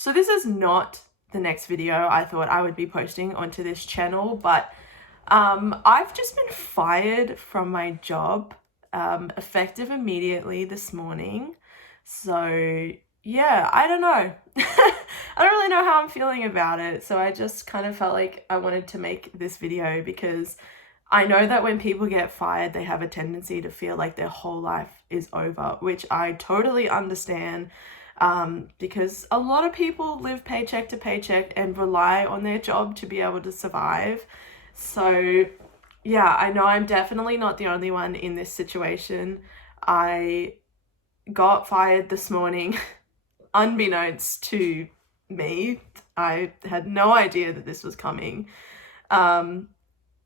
So this is not the next video I thought I would be posting onto this channel, but I've just been fired from my job, effective immediately this morning. So yeah, I don't know. I don't really know how I'm feeling about it. So I just kind of felt like I wanted to make this video because I know that when people get fired, they have a tendency to feel like their whole life is over, which I totally understand. Because a lot of people live paycheck to paycheck and rely on their job to be able to survive. So yeah, I know I'm definitely not the only one in this situation. I got fired this morning, unbeknownst to me. I had no idea that this was coming. And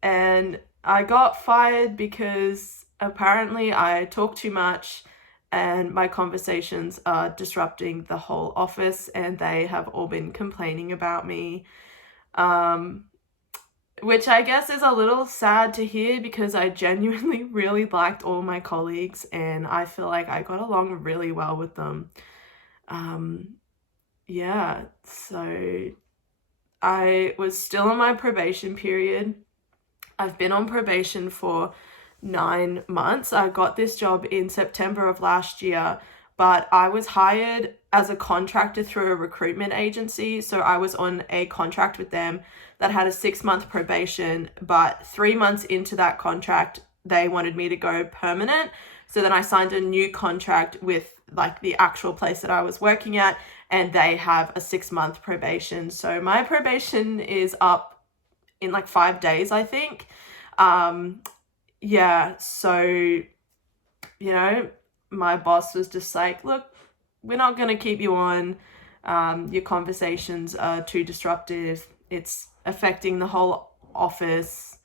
I got fired because apparently I talk too much and my conversations are disrupting the whole office, and they have all been complaining about me. Which I guess is a little sad to hear because I genuinely really liked all my colleagues and I feel like I got along really well with them. Yeah, so I was still in my probation period. I've been on probation for 9 months. I got this job in September of last year, but I was hired as a contractor through a recruitment agency. So I was on a contract with them that had a 6-month probation, but 3 months into that contract, they wanted me to go permanent. So then I signed a new contract with like the actual place that I was working at, and they have a 6-month probation. So my probation is up in like 5 days, I think. Yeah, so, my boss was just like, look, we're not going to keep you on. Your conversations are too disruptive. It's affecting the whole office.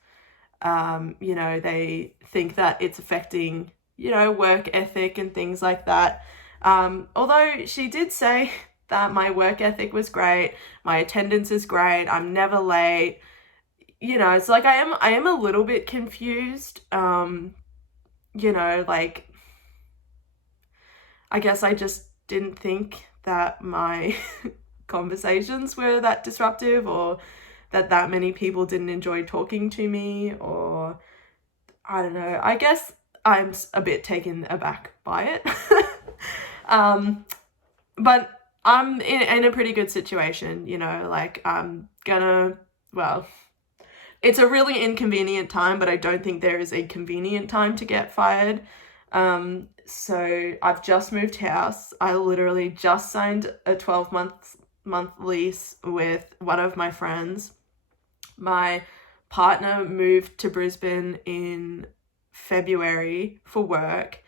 They think that it's affecting, work ethic and things like that. Although she did say that my work ethic was great, my attendance is great, I'm never late. It's like I am a little bit confused. Like, I guess I just didn't think that my conversations were that disruptive, or that many people didn't enjoy talking to me, or I don't know. I guess I'm a bit taken aback by it. But I'm in a pretty good situation, like it's a really inconvenient time, but I don't think there is a convenient time to get fired. So I've just moved house. I literally just signed a 12-month lease with one of my friends. My partner moved to Brisbane in February for work,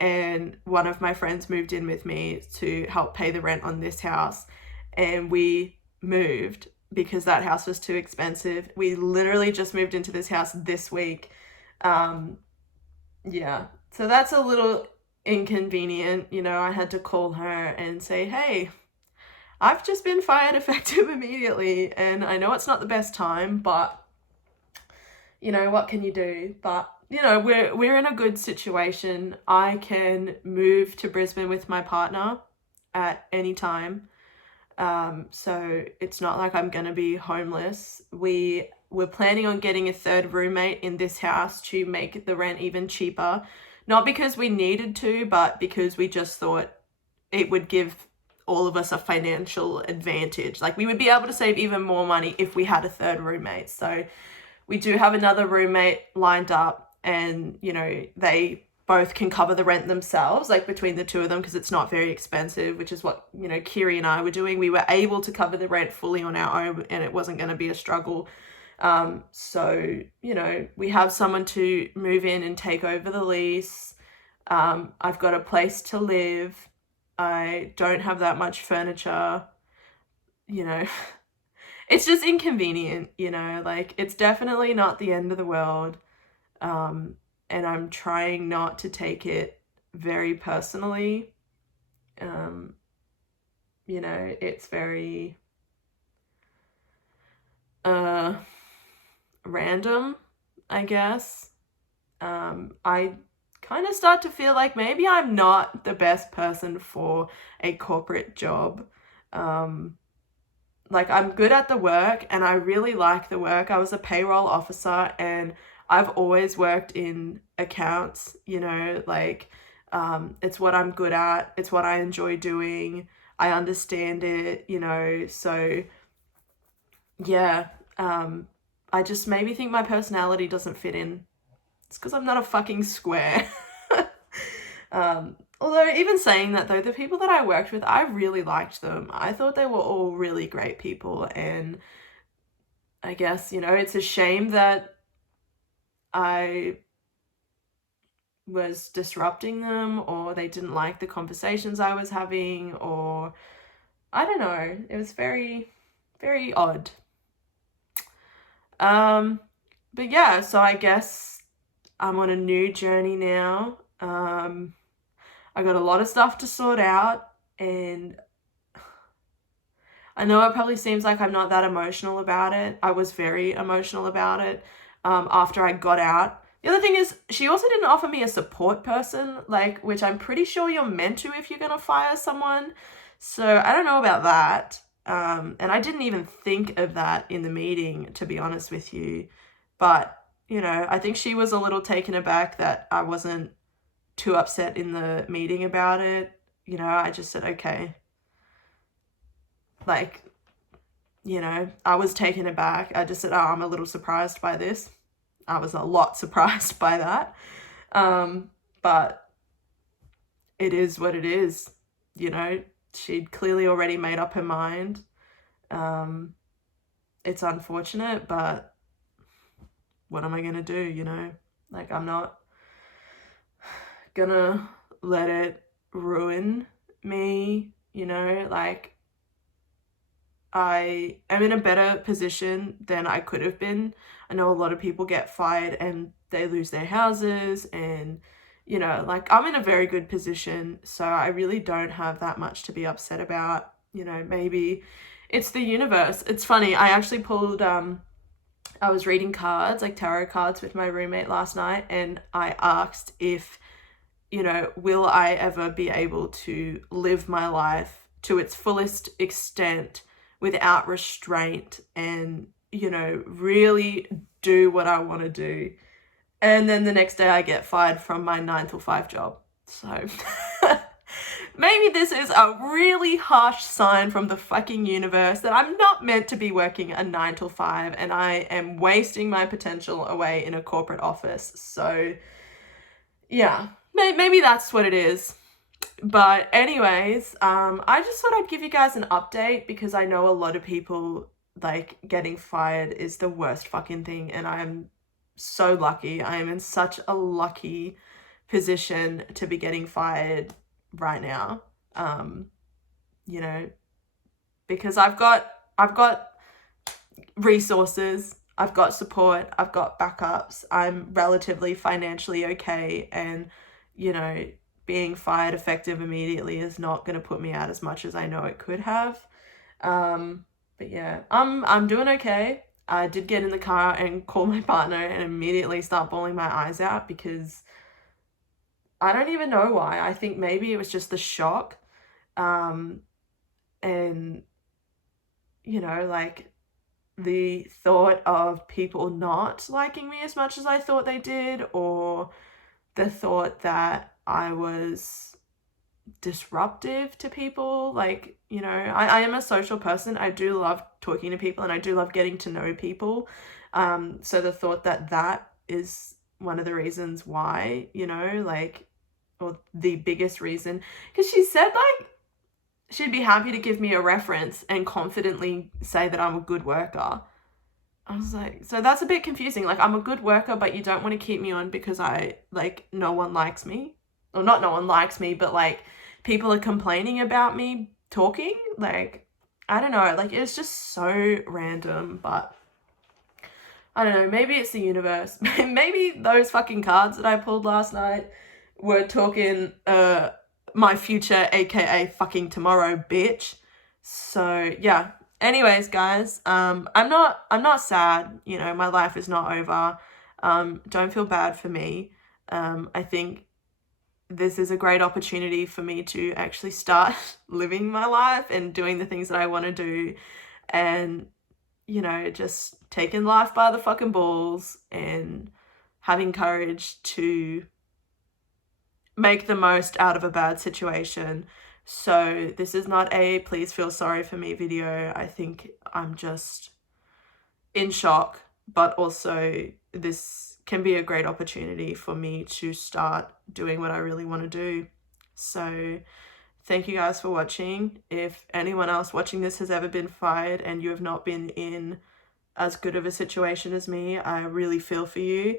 and one of my friends moved in with me to help pay the rent on this house, and we moved because that house was too expensive. We literally just moved into this house this week. Yeah, so that's a little inconvenient. I had to call her and say, hey, I've just been fired effective immediately, and I know it's not the best time, but what can you do? But we're in a good situation. I can move to Brisbane with my partner at any time. So it's not like I'm gonna be homeless. We were planning on getting a third roommate in this house to make the rent even cheaper. Not because we needed to, but because we just thought it would give all of us a financial advantage. Like, we would be able to save even more money if we had a third roommate. So we do have another roommate lined up, and, they both can cover the rent themselves, like between the two of them, because it's not very expensive, which is what, Kiri and I were doing. We were able to cover the rent fully on our own, and it wasn't going to be a struggle. So, we have someone to move in and take over the lease. I've got a place to live. I don't have that much furniture, It's just inconvenient, like, it's definitely not the end of the world. And I'm trying not to take it very personally. It's very random, I guess. I kind of start to feel like maybe I'm not the best person for a corporate job. like, I'm good at the work and I really like the work. I was a payroll officer and I've always worked in accounts, you know, like, it's what I'm good at. It's what I enjoy doing. I understand it, you know, so yeah, I just maybe think my personality doesn't fit in. It's because I'm not a fucking square. Although even saying that though, the people that I worked with, I really liked them. I thought they were all really great people, and I guess, you know, it's a shame that I was disrupting them, or they didn't like the conversations I was having, or I don't know. It was very, very odd. But yeah, so I guess I'm on a new journey now. I got a lot of stuff to sort out, and I know it probably seems like I'm not that emotional about it. I was very emotional about it after I got out. The other thing is, she also didn't offer me a support person, like, which I'm pretty sure you're meant to if you're going to fire someone. So I don't know about that. And I didn't even think of that in the meeting, to be honest with you. But, you know, I think she was a little taken aback that I wasn't too upset in the meeting about it. You know, I just said, okay. Like, you know, I was taken aback. I just said, oh, I'm a little surprised by this. I was a lot surprised by that. But it is what it is. You know, she'd clearly already made up her mind. It's unfortunate, but what am I going to do, you know? Like, I'm not going to let it ruin me, you know? Like, I am in a better position than I could have been. I know a lot of people get fired and they lose their houses, and, you know, like, I'm in a very good position, so I really don't have that much to be upset about. You know, maybe it's the universe. It's funny, I actually pulled, I was reading cards, like tarot cards, with my roommate last night, and I asked if, you know, will I ever be able to live my life to its fullest extent without restraint and, you know, really do what I want to do. And then the next day I get fired from my 9 to 5 job. So maybe this is a really harsh sign from the fucking universe that I'm not meant to be working a 9 to 5 and I am wasting my potential away in a corporate office. So yeah, maybe that's what it is. But anyways, I just thought I'd give you guys an update because I know a lot of people, like, getting fired is the worst fucking thing, and I'm so lucky. I am in such a lucky position to be getting fired right now. You know, because I've got resources, I've got support, I've got backups, I'm relatively financially okay, and, you know, being fired effective immediately is not going to put me out as much as I know it could have. But yeah, I'm doing okay. I did get in the car and call my partner and immediately start bawling my eyes out because I don't even know why. I think maybe it was just the shock. And, you know, like, the thought of people not liking me as much as I thought they did, or the thought that I was disruptive to people. Like, you know, I am a social person. I do love talking to people and I do love getting to know people. So the thought that that is one of the reasons why, you know, like, or the biggest reason, because she said, like, she'd be happy to give me a reference and confidently say that I'm a good worker. I was like, so that's a bit confusing. Like, I'm a good worker, but you don't want to keep me on because no one likes me. Or not no one likes me, but, like, people are complaining about me talking. Like, I don't know. Like, it's just so random, but I don't know. Maybe it's the universe. Maybe those fucking cards that I pulled last night were talking, my future, aka fucking tomorrow, bitch. So yeah. Anyways, guys, I'm not sad. You know, my life is not over. Don't feel bad for me. I think this is a great opportunity for me to actually start living my life and doing the things that I want to do. and, you know, just taking life by the fucking balls and having courage to make the most out of a bad situation. So this is not a please feel sorry for me video. I think I'm just in shock, but also this can be a great opportunity for me to start doing what I really want to do. So thank you guys for watching. If anyone else watching this has ever been fired and you have not been in as good of a situation as me, I really feel for you,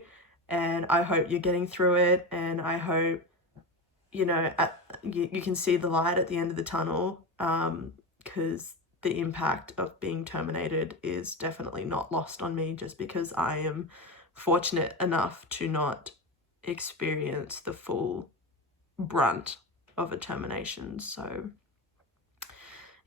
and I hope you're getting through it, and I hope, you know, you can see the light at the end of the tunnel, because the impact of being terminated is definitely not lost on me just because I am fortunate enough to not experience the full brunt of a termination. So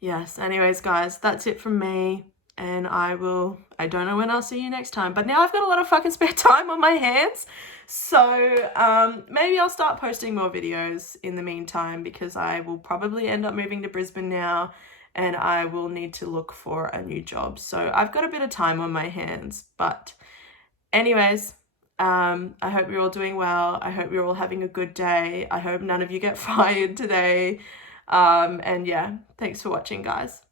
yes, anyways guys, that's it from me, and I don't know when I'll see you next time, but now I've got a lot of fucking spare time on my hands, so maybe I'll start posting more videos in the meantime, because I will probably end up moving to Brisbane now and I will need to look for a new job. So I've got a bit of time on my hands, but anyways, I hope you're all doing well. I hope you're all having a good day. I hope none of you get fired today. And yeah, thanks for watching, guys.